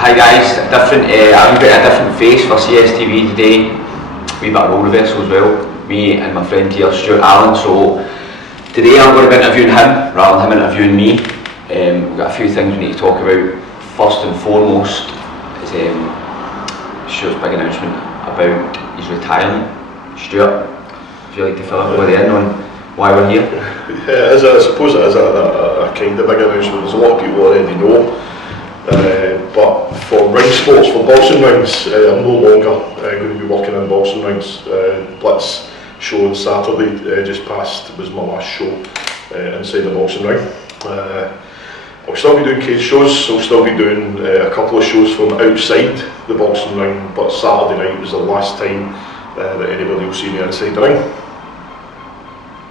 Hi guys, I'm a different face for CSTV today. Wee bit of role reversal as well. Me and my friend here, Stuart Allan. So today I'm going to be interviewing him rather than him interviewing me. We've got a few things we need to talk about. First and foremost is Stuart's big announcement about his retirement. Stuart, would you like to fill everybody in on why we're here? Yeah, I suppose it is a kind of big announcement. There's a lot of people already know. But for ring sports, for boxing rings, I'm no longer going to be working in boxing rings. Blitz show on Saturday just passed was my last show inside the boxing ring. I'll still be doing cage shows, I'll still be doing a couple of shows from outside the boxing ring, but Saturday night was the last time that anybody will see me outside the ring.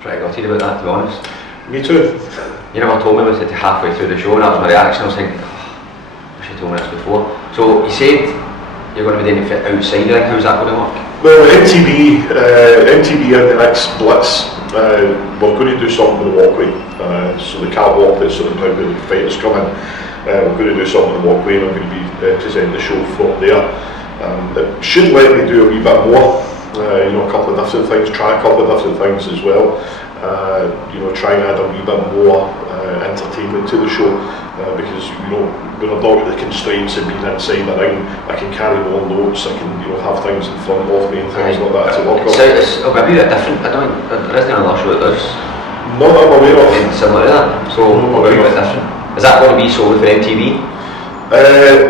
Pretty gutted about that, to be honest. Me too. You never told me about it halfway through the show, and that was my reaction. I was thinking, you told me this before. So you said you're going to be doing it outside the ring. How's that going to work? Well, MTV and the next Blitz, we're going to do something with the walkway. So the catwalk that's sort of now where the fighters come in, we're going to do something with the walkway, and I'm going to be presenting the show from there. It should let me do a wee bit more. A couple of different things, try a couple of different things as well. Try and add a wee bit more entertainment to the show, because when I've not got the constraints of being inside the ring, I can carry more notes, I can have things in front of me and things like that to work on. So it's a bit different. There isn't another show that does. Not that I'm aware of. Similar to that. So a bit different. Is that going to be solely for MTV?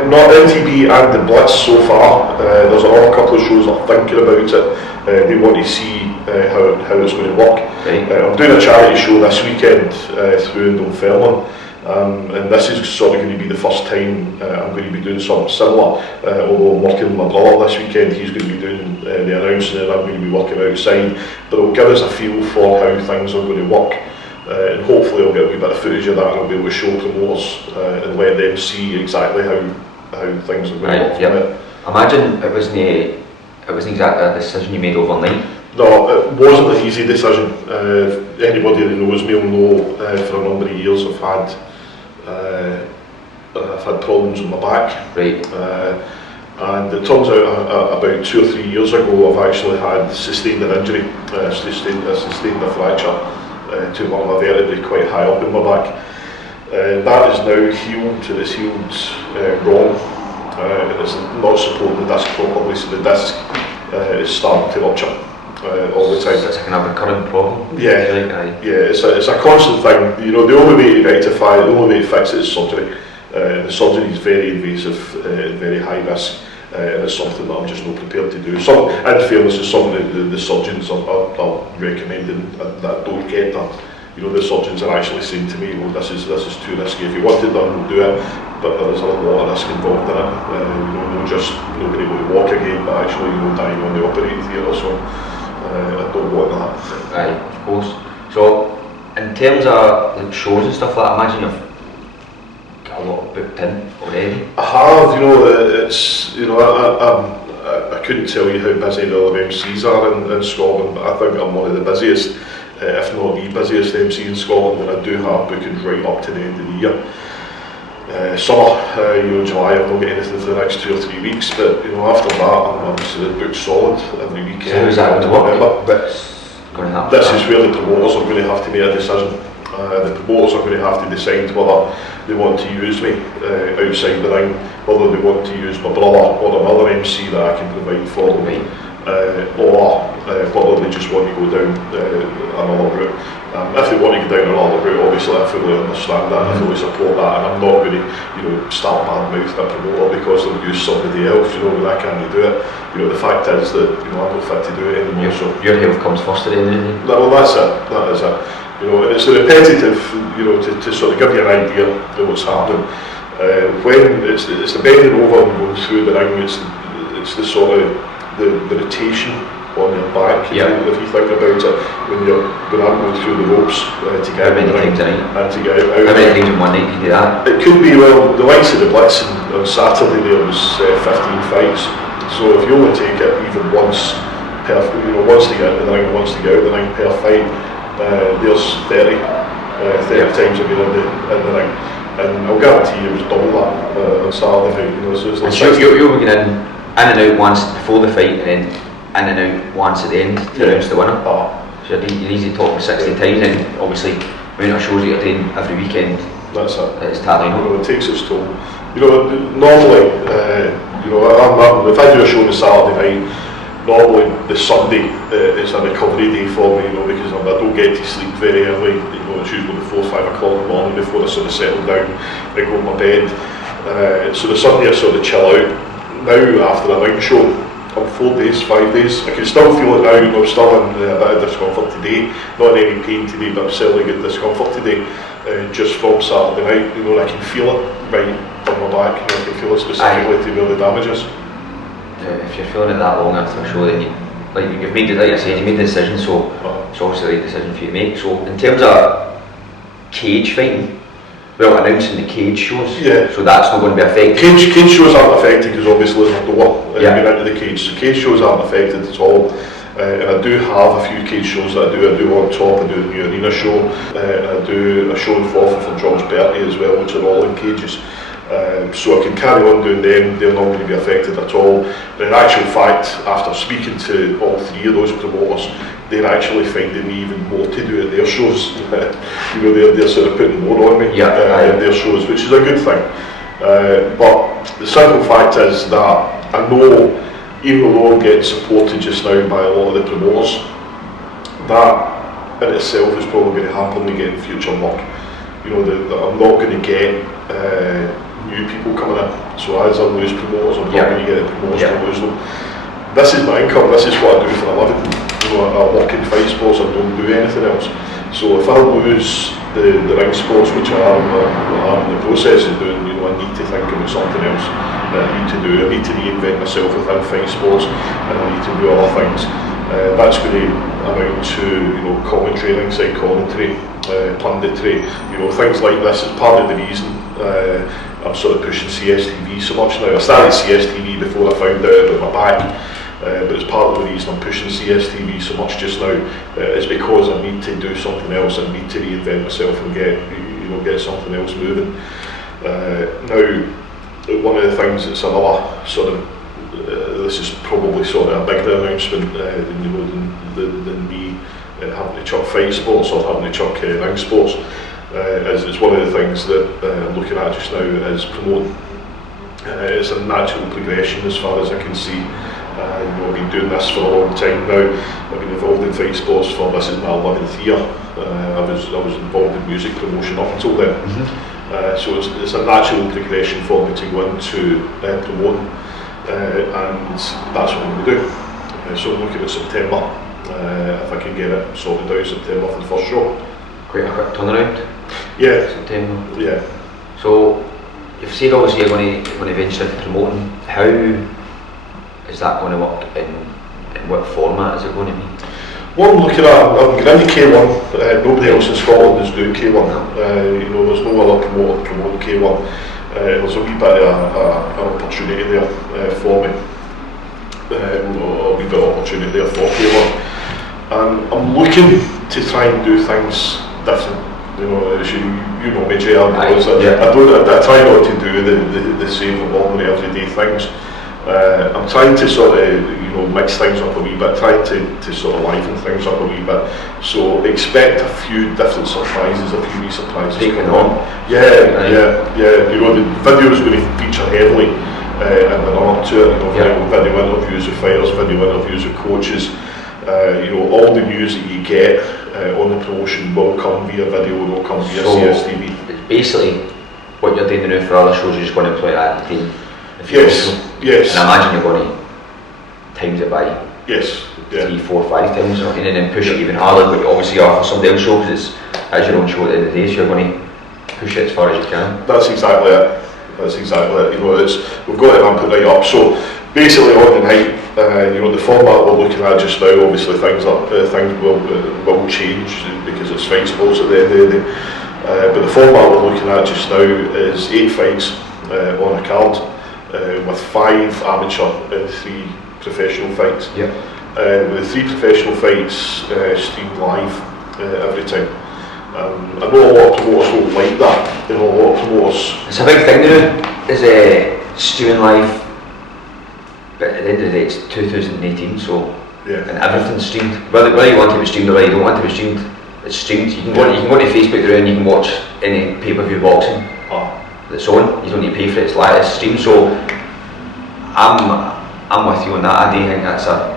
Not MTV and the Blitz so far. There's another couple of shows that are thinking about it. They want to see how it's going to work. Right. I'm doing a charity show this weekend through in Dunfermline, and this is sort of going to be the first time I'm going to be doing something similar. Although I'm working with my brother this weekend, he's going to be doing the announcing and I'm going to be working outside. But it'll give us a feel for how things are going to work. And hopefully I'll get a wee bit of footage of that and I'll be able to show promoters and let them see exactly how things are going to work. Yep. Imagine it wasn't exactly a decision you made overnight. No, it wasn't an easy decision. Anybody that knows me will know for a number of years I've had problems with my back. Right. And it turns out about 2 or 3 years ago I've actually had sustained an injury, sustained a fracture to one of my vertebrae quite high up in my back. That is now healed, and it's healed wrong, and it's not supporting the disc properly, so the disc is starting to rupture all the time. It's a kind of recurrent problem. Yeah, it's a constant thing. The only way to rectify it, the only way to fix it is surgery. The surgery is very invasive and very high risk. And it's something that I'm just not prepared to do. In fairness, it's something that the surgeons are recommending that don't get done. The surgeons are actually saying to me, well, this is too risky. If you want it done, we'll do it, but there is a lot of risk involved in it. Not just not being able to walk again, but actually dying on the operating theatre. So I don't want that. Right, of course. So in terms of like shows and stuff like that, I imagine you've a lot booked in already. I have, it's I couldn't tell you how busy the other MCs are in Scotland, but I think I'm one of the busiest, if not the busiest MC in Scotland, and I do have bookings right up to the end of the year. Summer, July, I've not got anything for the next 2 or 3 weeks, but after that I'm sort of booked solid every weekend. So how's that going to work? This is where the promoters are going to have to make a decision. The promoters are going to have to decide whether they want to use me outside the ring, whether they want to use my brother or another MC that I can provide for them, or whether they just want to go down another route. If they want to go down another route, obviously I fully understand that, I fully support that, and I'm not going to start bad mouth a promoter because they'll use somebody else, when I can't do it. The fact is that I'm not fit to do it anymore. Your health comes first at the end of the day. Well, that's it. That is it. And it's a repetitive, to sort of give you an idea of what's happening. When it's the bending over and going through the ring, it's the sort of the rotation on your back. Yep. If you think about it, when I'm going through the ropes to get in the ring and to get out. How many times in one night can you do that? It could be, the likes of the Blitz on Saturday there was 15 fights. So if you only take it even once per, once to get in the ring, once to get out the ring per fight. There's 30 times I've been in the ring. and I'll guarantee you it was double that on Saturday night. You know, so it's like you were going in and out once before the fight, and then in and out once at the end to announce the winner. So you're easy talking 60 times, and obviously when it shows that you're doing every weekend. That's it. It's tallying up. You know, it takes its toll. You know, normally, you know, if I do a show on a Saturday night, normally the Sunday is a recovery day for me, you know, because I don't get to sleep very early. You know, it's usually before 5 o'clock in the morning before I sort of settle down and go to my bed. So the Sunday I sort of chill out. Now after a ring show, I'm 4 days, 5 days. I can still feel it now. You know, I'm still in a bit of discomfort today. Not in any pain today, but I'm certainly getting discomfort today. Just from Saturday night, you know, I can feel it right on my back. You know, I can feel it specifically to where the damage is. If you're feeling it that long after a show, then you've made it, like I said, you made the decision, so it's obviously the right decision for you to make. So in terms of cage fighting, well, announcing the cage shows, so that's not going to be affected. Cage shows aren't affected because obviously there's a door going into the cage, so cage shows aren't affected at all. And I do have a few cage shows that I do on top. I do the new arena show, and I do a show in Forfar for George Bertie as well, which are all in cages. So I can carry on doing them, they're not going to be affected at all. But in actual fact, after speaking to all three of those promoters, they're actually finding me even more to do at their shows. You know, they're sort of putting more on me in their shows, which is a good thing. But the simple fact is that I know, even though I'm getting supported just now by a lot of the promoters, that in itself is probably going to hamper me getting future work. You know, that I'm not going to get new people coming in. So as I lose promoters, I'm not going to get the promoters to lose them. This is my income, this is what I do for a living. You know, I work in fight sports, I don't do anything else. So if I lose the ring sports, which I am in the process of doing, you know, I need to think about something else that I need to do. I need to reinvent myself within fight sports, and I need to do other things. That's going to amount to, you know, commentary, ringside commentary, punditry, you know, things like this. Is part of the reason I'm sort of pushing CSTV so much now. I started CSTV before I found out about my back. But it's part of the reason I'm pushing CSTV so much just now, is because I need to do something else. I need to reinvent myself and get something else moving. Now, one of the things that's another sort of, this is probably sort of a bigger announcement than me having to chuck fight sports or having to chuck ring sports. It's one of the things that I'm looking at just now is promoting. It's a natural progression as far as I can see. You know, I've been doing this for a long time now. I've been involved in fight sports for, this is my 11th year. I was involved in music promotion up until then. So it's a natural progression for me to go into promoting, and that's what I'm going to do. So I'm looking at September, if I can get it sorted out September for the first show. Quite a quick turnaround? Yeah. September? Yeah. So you've said obviously you're going to venture into promoting. How is that going to work, in what format is it going to be? What I'm looking at, I'm going into K1, nobody else in Scotland is doing K1, you know, there's no other promoter promoting K1, there's a wee bit of an opportunity there for me, a wee bit of opportunity there for K1, and I'm looking to try and do things different. You know, as you know me, JR, I try not to do the same ordinary everyday things. I'm trying to sort of, you know, mix things up a wee bit, trying to sort of liven things up a wee bit. So expect a few different surprises, a few wee surprises coming on. Yeah. You know, the video is going to feature heavily in the run-up to it. You know, video interviews with fighters, video interviews with coaches. You know, all the news that you get on the promotion will come via video, will come via CSTV. Basically, what you're doing now for other shows, you're just going to employ that team. Yes. And I imagine you're going to times it by 3, 4, 5 times, and then push it even harder. But you obviously are for somebody else's show, because it's your own show at the end of the day, so you're going to push it as far as you can. That's exactly it. You know, we've got to ramp it right up. So basically, on the night, you know, the format we're looking at just now, obviously things will change because it's fight sports at the end of the day. But the format we're looking at just now is 8 fights on a card. With 5 amateur and 3 professional fights. With 3 professional fights streamed live every time. I know a lot of promoters don't like that. You know, a lot of promoters. It's a big thing now, is streaming live, but at the end of the day it's 2018, so Yeah. and everything's streamed. Whether you want it to be streamed or whether you don't want it to be streamed, it's streamed. You can go to Facebook there and you can watch any pay-per-view boxing that's on. You don't need to pay for it, it's live, it's streamed. So I'm with you on that. I do think that's a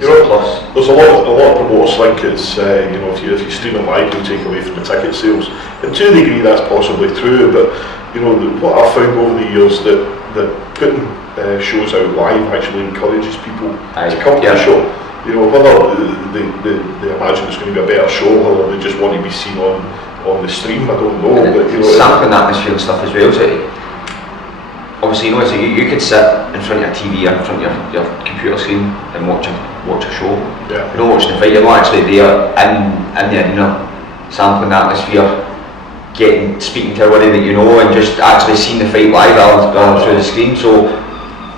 plus. There's a lot of promoters think it's if you stream it live you'll take away from the ticket sales. And to a degree that's possibly true, but what I've found over the years that putting shows out live actually encourages people to come to the show. Whether they imagine it's going to be a better show, or they just want to be seen on the stream, I don't know. But sampling atmosphere and stuff as well. So obviously, so you could sit in front of a TV or in front of your computer screen and watch a show. Yeah. You're not watching the fight, you're not actually there in the arena, sampling the atmosphere, speaking to everybody that you know, and just actually seeing the fight live rather than through the screen. So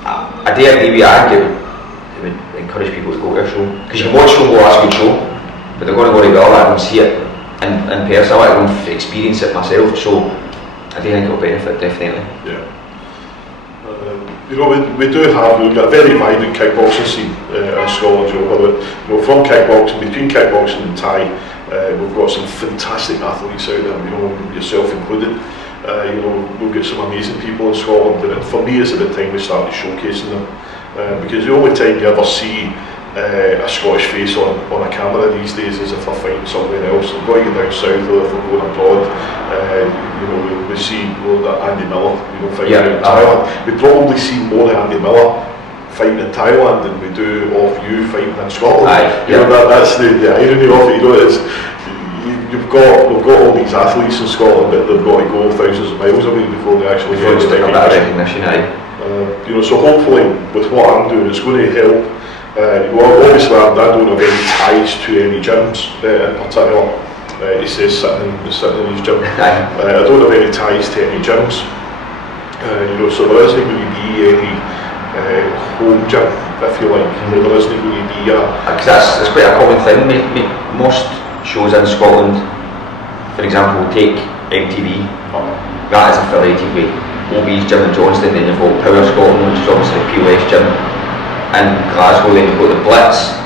I do agree with you. I think it would encourage people to go to a show, because you can watch a show and go, that's a good show, but they're going to go to the other and see it in person. I want to go and experience it myself, so I do think it will benefit, definitely. Yeah. We've got a very vibrant kickboxing scene in Scotland. From kickboxing, between kickboxing and Thai, we've got some fantastic athletes out there, yourself included. We've got some amazing people in Scotland, and for me it's about time we started showcasing them, because the only time you ever see a Scottish face on a camera these days is if they're fighting somewhere else. They've got to get down south, or if they're going abroad. We see that Andy Miller fighting in Thailand. We probably see more of Andy Miller fighting in Thailand than we do of you fighting in Scotland. That's the irony of it. We've got all these athletes in Scotland, but they've got to go thousands of miles away before they actually get recognition. So hopefully with what I'm doing, it's going to help. Obviously I don't have any ties to any gyms in particular. He says sitting in his gym. I don't have any ties to any gyms. So there isn't going to be any home gym, if you like. There isn't going to be because that's quite a common thing. Most shows in Scotland, for example, take MTV. That is affiliated with OB's Gym in Johnston. Then you've got Power Scotland, which is obviously a POS gym in Glasgow. Then you've got the Blitz,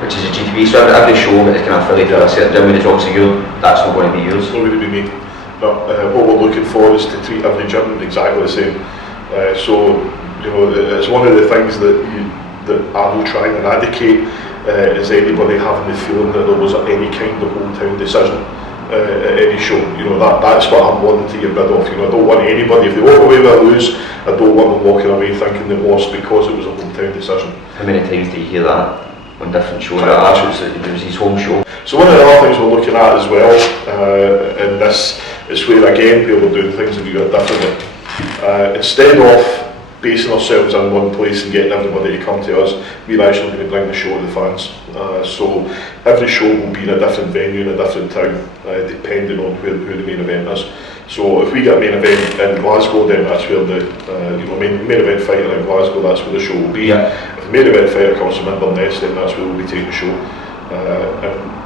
which is a GTV. So every show is kind of affiliated with a certain gym, and it's obviously that's not going to be yours. It's not going to be me. But what we're looking for is to treat every gym exactly the same. So it's one of the things that I will try and eradicate, is anybody having the feeling that there was any kind of hometown decision at any show. That's what I'm wanting to get rid of. I don't want anybody, if they walk away with a lose, I don't want them walking away thinking they lost because it was a hometown decision. How many times do you hear that on different shows? It was his home show. So one of the other things we're looking at as well, and this is where again people are doing things a wee bit differently. Instead of basing ourselves in one place and getting everybody to come to us, we're actually going to bring the show to the fans. So every show will be in a different venue in a different town, depending on who the main event is. So if we get a main event in Glasgow, then that's where the main event fighter in Glasgow, that's where the show will be. If the main event fighter comes from Inverness, then that's where we'll be taking the show.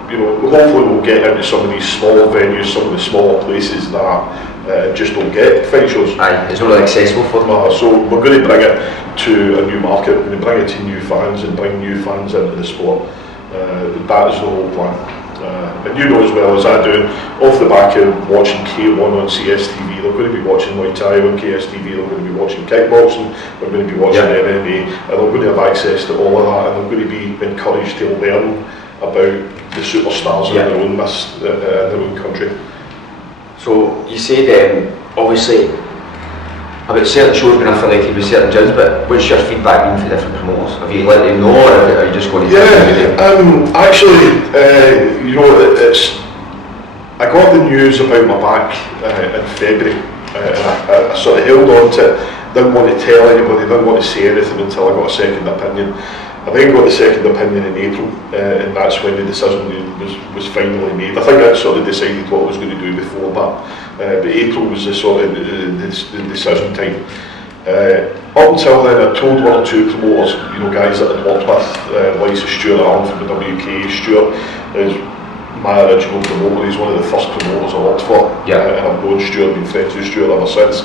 Hopefully we'll get into some of these smaller venues, some of the smaller places that just don't get fight shows. It's not really accessible for them. So we're going to bring it to a new market, we're going to bring it to new fans and bring new fans into the sport. That is the whole plan. And as well as I do, off the back of watching K1 on CSTV, they're going to be watching Muay Thai on KSTV, they're going to be watching kickboxing, they're going to be watching MMA, and they're going to have access to all of that, and they're going to be encouraged to learn about the superstars in their own country. So you said obviously about certain shows being affiliated with certain gyms, but what's your feedback been for different promoters? Have you let them know, or are you just going to actually, I got the news about my back in February, and I sort of held on to it, didn't want to tell anybody, didn't want to say anything until I got a second opinion. I then got the second opinion in April, and that's when the decision was finally made. I think I'd sort of decided what I was going to do before that, but April was the sort of the decision time. Up until then, I told one or two promoters, guys that I'd worked with, like Stuart Allan from the WK. Stuart is my original promoter. He's one of the first promoters I worked for, and I've known Stuart, been friends with Stuart ever since.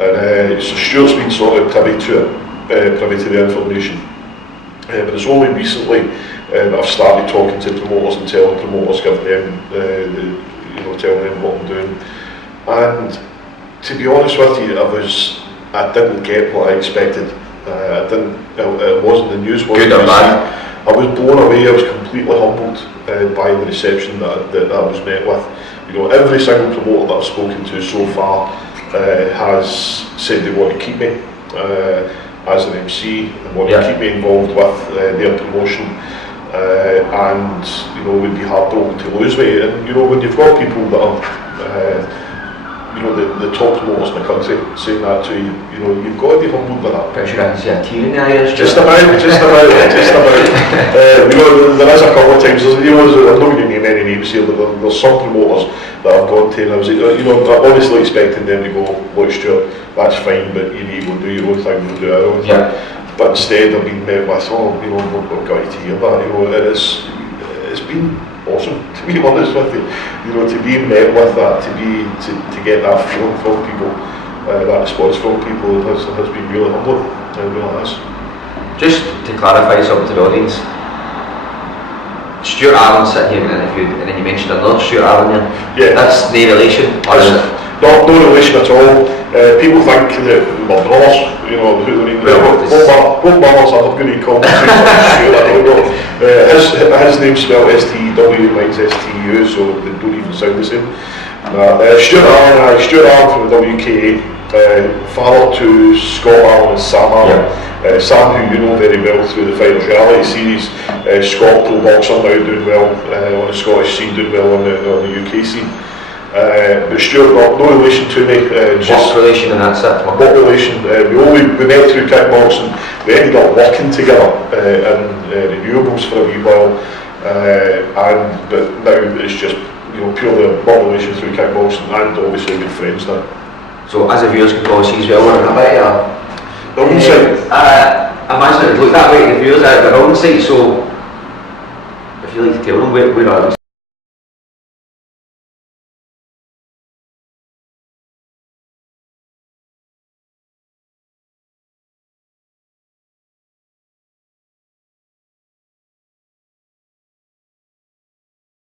And so Stuart's been sort of privy to the information. But it's only recently that I've started talking to promoters and telling promoters, giving them, telling them what I'm doing. And to be honest with you, I didn't get what I expected. It wasn't, the news wasn't good or bad. I was blown away. I was completely humbled by the reception that I was met with. Every single promoter that I've spoken to so far has said they want to keep me as an MC and want to keep me involved with their promotion, and would be heartbroken to lose me. And when you've got people that are the top promoters in the country saying that to you, you've got to be humbled by that. But I can see a tear in the eyes. Just about. There is a couple of times, I'm not going to name any names here, but there's some promoters that I've gone to and I was I'm honestly expecting them to go, look Stuart, that's fine, but you need to go do your own thing, we'll do our own thing. But instead I've been met with, we've got to hear that, it's been awesome, to be honest with you. To be met with that, to get that feeling from people, that response from people has been really humbling. It really has. Just to clarify something to the audience, Stuart Allan sitting here in an interview, and then you mentioned another Stuart Allan there. Yeah. That's no relation. No relation at all. People think that we're brothers, both brothers are going to call me Stuart, I don't know. His name's spelled S-T-E-W, mine's S-T-U, so they don't even sound the same. Stuart Allan from the WKA, father to Scott Allan and Sam Allan. Sam, who you know very well through the Finals Reality Series, Scott, pro boxer, now doing well on the Scottish scene, doing well on the UK scene. But Stuart, no relation to me. What relation, and that's it? What relation? We met through kickboxing. We ended up working together in renewables for a wee while, but now it's just purely one relation through kickboxing, and obviously good friends now. So as a viewers can probably see as well, we're on a bit of building site. I imagine it looked that way to the viewers out of the building site, so if you like to tell them where are we?